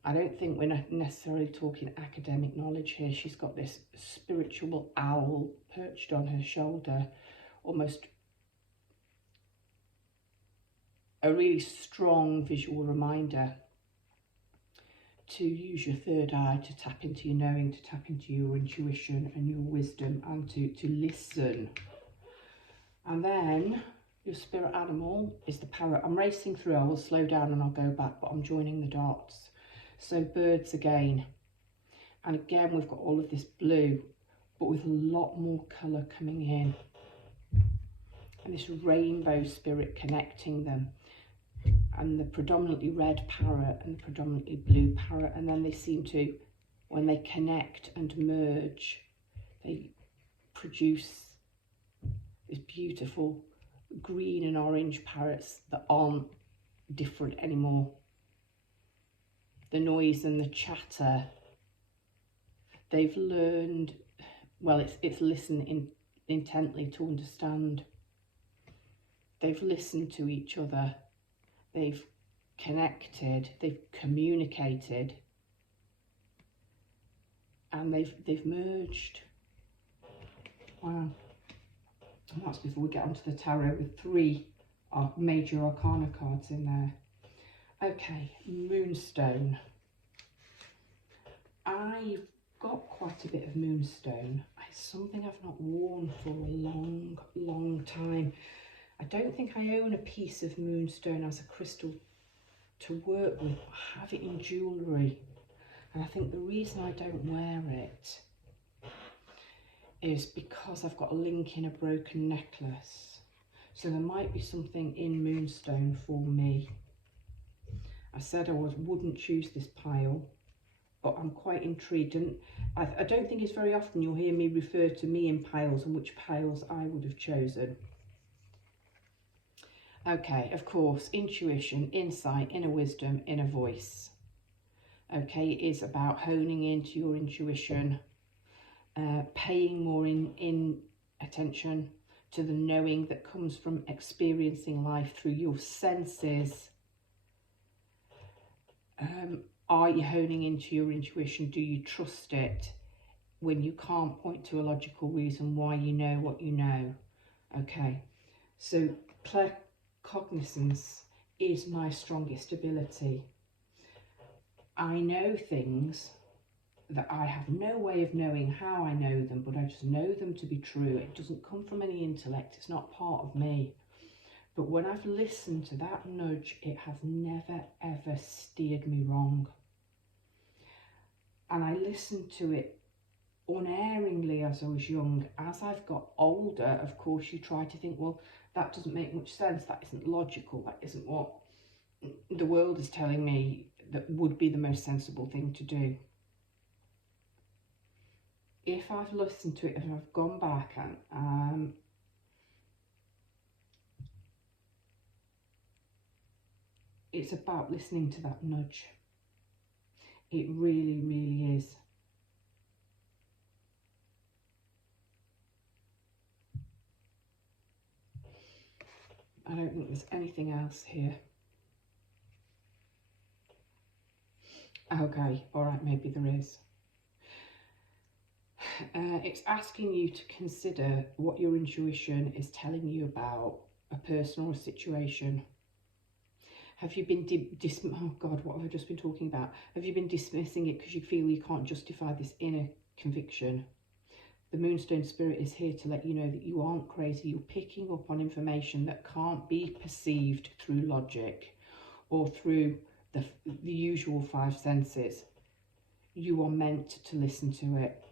I don't think we're necessarily talking academic knowledge here. She's got this spiritual owl perched on her shoulder, almost a really strong visual reminder to use your third eye, to tap into your knowing, to tap into your intuition and your wisdom, and to listen. And then your spirit animal is the parrot. I'm racing through, I will slow down and I'll go back, but I'm joining the dots. So birds again. And again, we've got all of this blue, but with a lot more colour coming in. And this rainbow spirit connecting them. And the predominantly red parrot and the predominantly blue parrot. And then they seem to, when they connect and merge, they produce this beautiful green and orange parrots that aren't different anymore. The noise and the chatter, they've learned, well, it's listen intently to understand. They've listened to each other, they've connected, they've communicated, and they've merged. Wow. And that's before we get onto the tarot with 3 major arcana cards in there. Okay, Moonstone. I've got quite a bit of Moonstone. It's something I've not worn for a long time. I don't think I own a piece of Moonstone as a crystal to work with. I have it in jewellery. And I think the reason I don't wear it is because I've got a link in a broken necklace. So there might be something in Moonstone for me. I said I wouldn't choose this pile, but I'm quite intrigued, and I don't think it's very often you'll hear me refer to me in piles and which piles I would have chosen. Okay, of course, intuition, insight, inner wisdom, inner voice. Okay, it is about honing into your intuition, paying more in attention to the knowing that comes from experiencing life through your senses. Are you honing into your intuition? Do you trust it when you can't point to a logical reason why you know what you know? Okay, so claircognizance is my strongest ability. I know things that I have no way of knowing how I know them, but I just know them to be true. It doesn't come from any intellect, it's not part of me. But when I've listened to that nudge, it has never ever steered me wrong. And I listened to it unerringly as I was young. As I've got older, of course, you try to think, well, that doesn't make much sense, that isn't logical, that isn't what the world is telling me that would be the most sensible thing to do. If I've listened to it, if I've gone back and it's about listening to that nudge. It really, really is. I don't think there's anything else here. Okay, all right, maybe there is. It's asking you to consider what your intuition is telling you about a person or a situation. Have you been oh God, what have I just been talking about? Have you been dismissing it because you feel you can't justify this inner conviction? The Moonstone Spirit is here to let you know that you aren't crazy. You're picking up on information that can't be perceived through logic or through the usual five senses. You are meant to listen to it.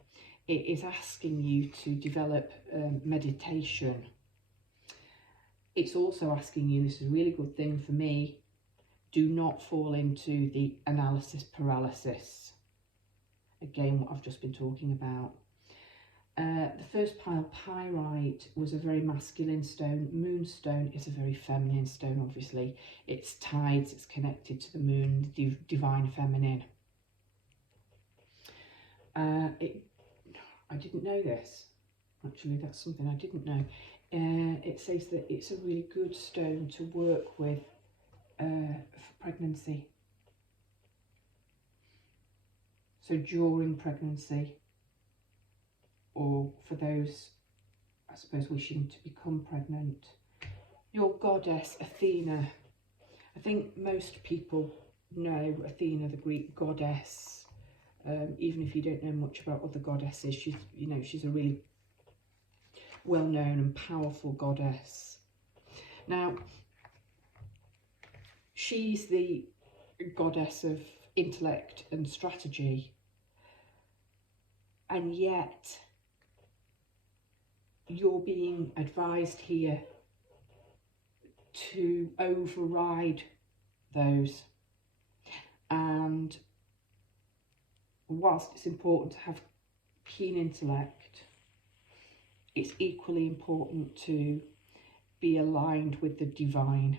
It is asking you to develop meditation. It's also asking you, this is a really good thing for me, do not fall into the analysis paralysis. Again, what I've just been talking about. The first pile, pyrite, was a very masculine stone. Moonstone is a very feminine stone, obviously. It's tides, it's connected to the moon, the divine feminine. I didn't know this. Actually, that's something I didn't know. It says that it's a really good stone to work with for pregnancy. So during pregnancy, or for those, I suppose, wishing to become pregnant. Your goddess, Athena. I think most people know Athena, the Greek goddess. Even if you don't know much about other goddesses, she's a really well-known and powerful goddess. Now, she's the goddess of intellect and strategy, and yet you're being advised here to override those. And whilst it's important to have keen intellect, it's equally important to be aligned with the divine.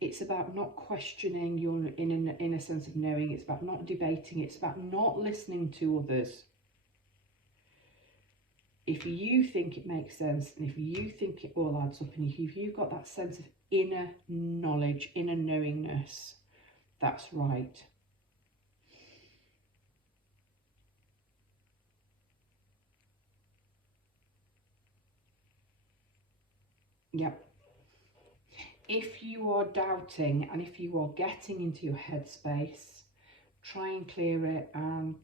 It's about not questioning your inner sense of knowing. It's about not debating. It's about not listening to others. If you think it makes sense, and if you think it all adds up, and if you've got that sense of inner knowledge, inner knowingness, that's right. Yep. If you are doubting and if you are getting into your headspace, try and clear it and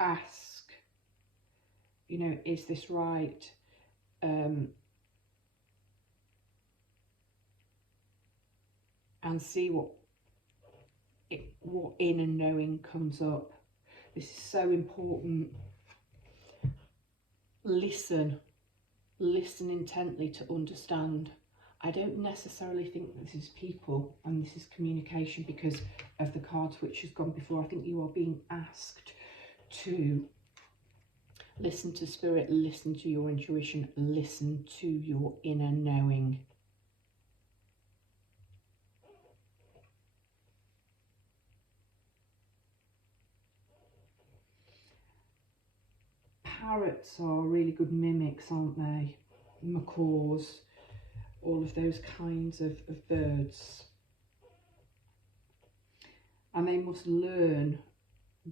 ask, is this right? And see what inner knowing comes up. This is so important. Listen intently to understand. I don't necessarily think this is people and this is communication because of the cards which has gone before. I think you are being asked to listen to spirit, listen to your intuition, listen to your inner knowing. Parrots are really good mimics, aren't they? Macaws, all of those kinds of birds. And they must learn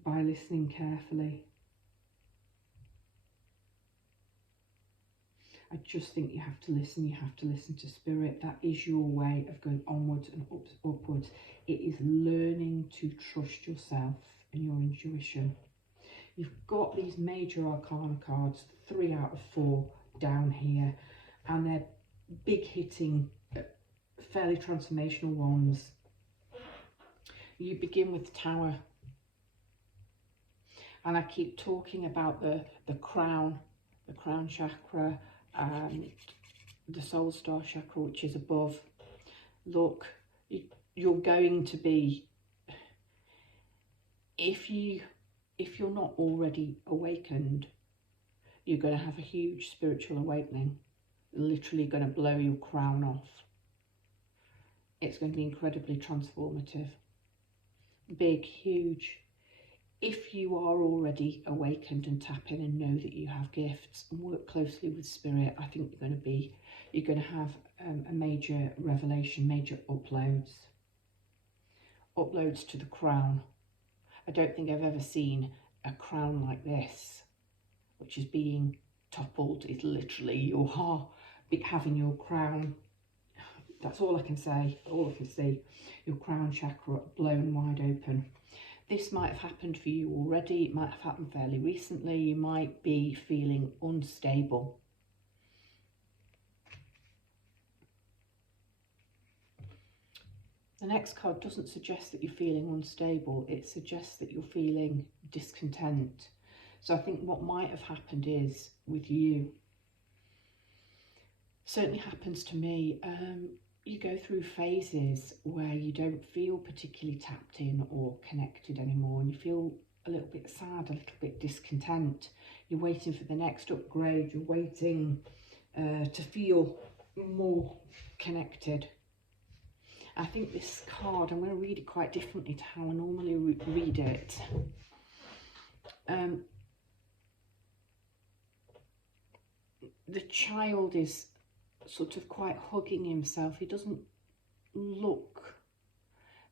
by listening carefully. I just think you have to listen. You have to listen to spirit. That is your way of going onwards and upwards. It is learning to trust yourself and your intuition. You've got these major arcana cards, 3 out of 4 down here, and they're big hitting, fairly transformational ones. You begin with the Tower, and I keep talking about the crown chakra and the soul star chakra, which is above. Look, you're going to be, if you're not already awakened, you're going to have a huge spiritual awakening, literally going to blow your crown off. It's going to be incredibly transformative, big, huge. If you are already awakened and tap in and know that you have gifts and work closely with spirit, I think you're going to have a major revelation, major uploads to the crown. I don't think I've ever seen a crown like this, which is being toppled. It's literally your heart having your crown. That's all I can say, all I can see. Your crown chakra blown wide open. This might have happened for you already. It might have happened fairly recently. You might be feeling unstable. The next card doesn't suggest that you're feeling unstable. It suggests that you're feeling discontent. So I think what might have happened is with you, certainly happens to me, you go through phases where you don't feel particularly tapped in or connected anymore, and you feel a little bit sad, a little bit discontent. You're waiting for the next upgrade. You're waiting to feel more connected. I think this card, I'm going to read it quite differently to how I normally read it. The child is sort of quite hugging himself. He doesn't look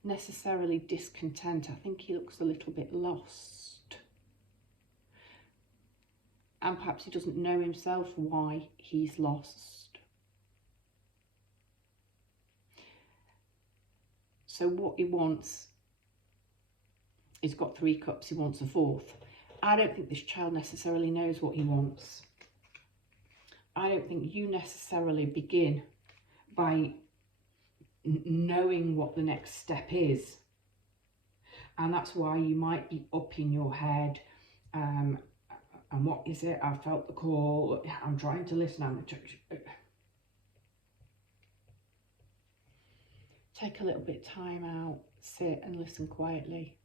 necessarily discontent. I think he looks a little bit lost. And perhaps he doesn't know himself why he's lost. So what he wants, he's got 3 cups, he wants a 4th. I don't think this child necessarily knows what he wants. I don't think you necessarily begin by knowing what the next step is. And that's why you might be up in your head. And what is it? I felt the call. I'm trying to listen. Take a little bit of time out, sit and listen quietly.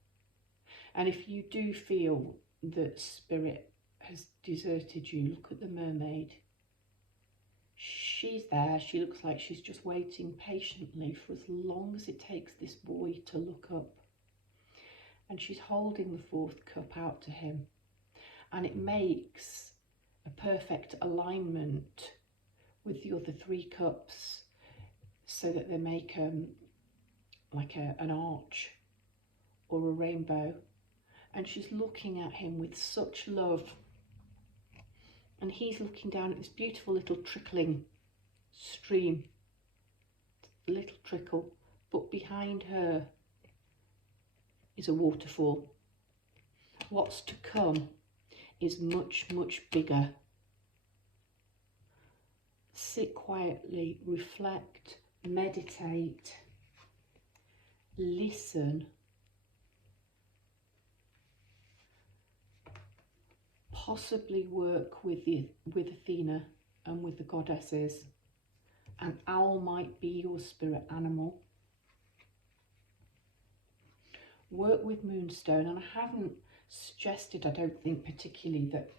And if you do feel that spirit has deserted you, look at the mermaid. She's there. She looks like she's just waiting patiently for as long as it takes this boy to look up. And she's holding the 4th cup out to him. And it makes a perfect alignment with the other 3 cups, so that they make like an arch or a rainbow. And she's looking at him with such love. And he's looking down at this beautiful little trickling stream, little trickle, but behind her is a waterfall. What's to come is much, much bigger. Sit quietly, reflect, meditate, listen. Possibly work with Athena and with the goddesses. An owl might be your spirit animal. Work with Moonstone, and I haven't suggested, I don't think particularly, that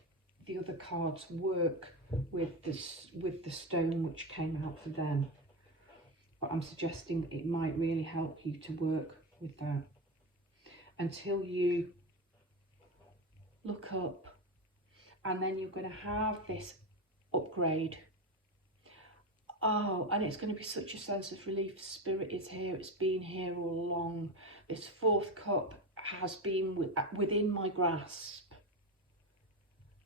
the other cards work with the stone which came out for them. But I'm suggesting it might really help you to work with that until you look up. And then you're going to have this upgrade. Oh, and it's going to be such a sense of relief. Spirit is here. It's been here all along. This 4th cup has been within my grasp.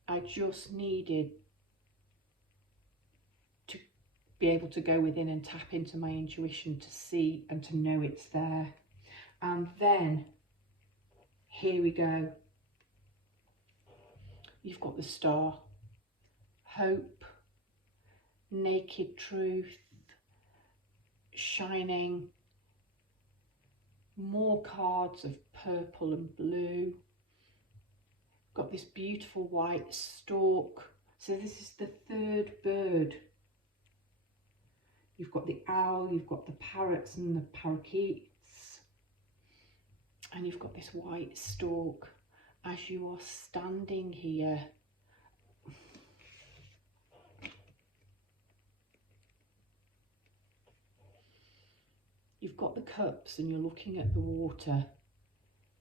I just needed to be able to go within and tap into my intuition to see and to know it's there. And then, here we go. You've got the Star, hope, naked truth, shining, more cards of purple and blue. Got this beautiful white stork. So this is the 3rd bird. You've got the owl, you've got the parrots and the parakeets. And you've got this white stork. As you are standing here, you've got the cups and you're looking at the water.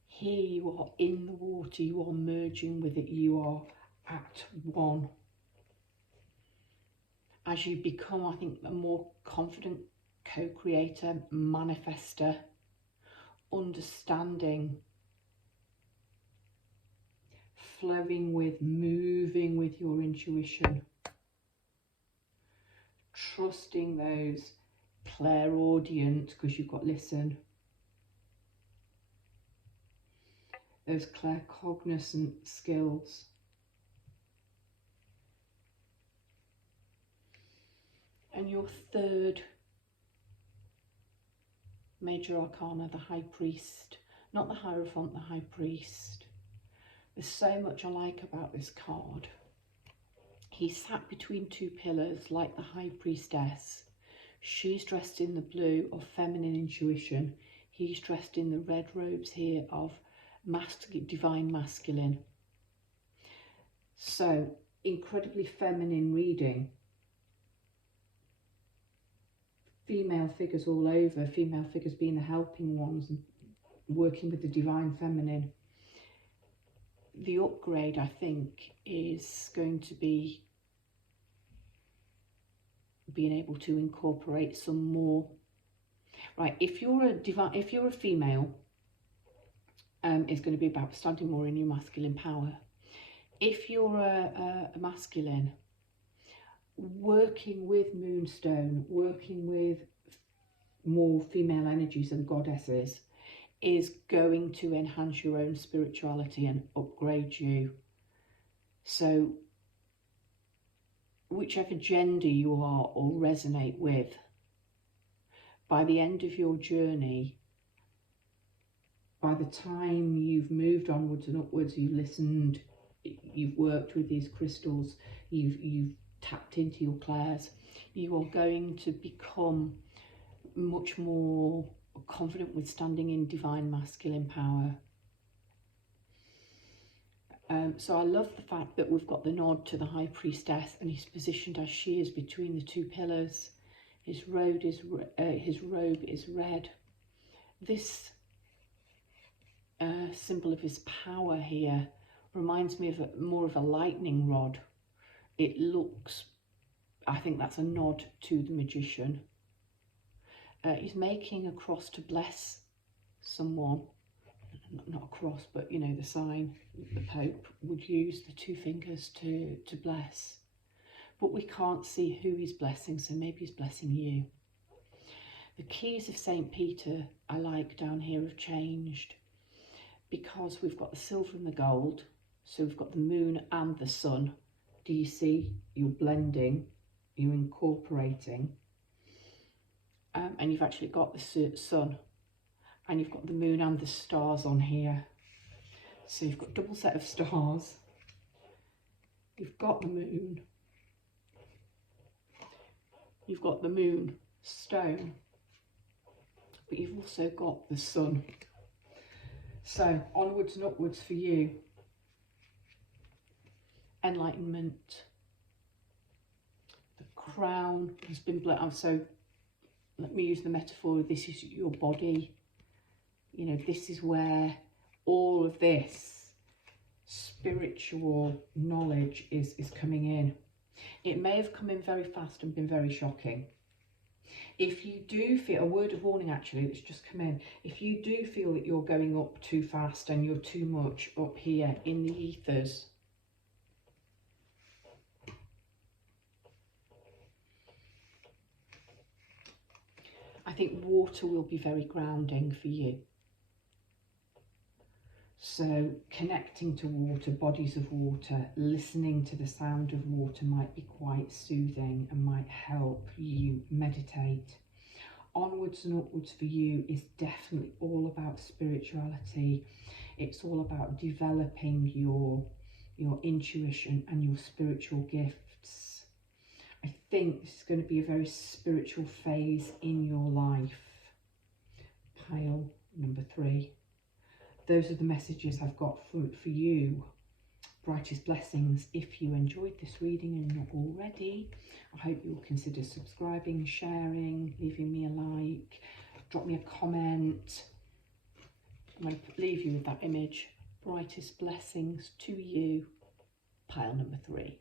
Here you are in the water, you are merging with it, you are at one. As you become, I think, a more confident co-creator, manifester, understanding flowing with, moving with your intuition. Trusting those clairaudient, because you've got listen, those claircognizant skills. And your third major arcana, the High Priest, not the Hierophant, the High Priest. There's so much I like about this card. He sat between two pillars like the High Priestess. She's dressed in the blue of feminine intuition. He's dressed in the red robes here of divine masculine. So, incredibly feminine reading. Female figures all over, female figures being the helping ones and working with the divine feminine. The upgrade, I think, is going to be being able to incorporate some more. Right, if you're a female, it's going to be about standing more in your masculine power. If you're a masculine, working with Moonstone, working with more female energies and goddesses is going to enhance your own spirituality and upgrade you. So whichever gender you are or resonate with, by the end of your journey, by the time you've moved onwards and upwards, you've listened, you've worked with these crystals, you've tapped into your clairs, you are going to become much more confident with standing in divine masculine power. So I love the fact that we've got the nod to the High Priestess, and he's positioned as she is between the two pillars. His robe is red. This symbol of his power here reminds me of more of a lightning rod. It looks, I think that's a nod to the magician. He's making a cross to bless someone. Not a cross, but you know, the sign the Pope would use, the two fingers to bless. But we can't see who he's blessing, so maybe he's blessing you. The keys of St. Peter, I like down here, have changed because we've got the silver and the gold. So we've got the moon and the sun. Do you see? You're blending, you're incorporating. And you've actually got the sun, and you've got the moon and the stars on here. So you've got a double set of stars. You've got the moon. You've got the moon stone. But you've also got the sun. So onwards and upwards for you. Enlightenment. The crown has been blessed. So let me use the metaphor, this is your body. You know, this is where all of this spiritual knowledge is coming in. It may have come in very fast and been very shocking. If you do feel, a word of warning actually that's just come in, if you do feel that you're going up too fast and you're too much up here in the ethers, I think water will be very grounding for you. So connecting to water, bodies of water, listening to the sound of water might be quite soothing and might help you meditate. Onwards and upwards for you is definitely all about spirituality. It's all about developing your intuition and your spiritual gifts. I think this is going to be a very spiritual phase in your life. Pile number 3. Those are the messages I've got for you. Brightest blessings. If you enjoyed this reading and not already, I hope you'll consider subscribing, sharing, leaving me a like, drop me a comment. I'm going to leave you with that image. Brightest blessings to you. Pile number 3.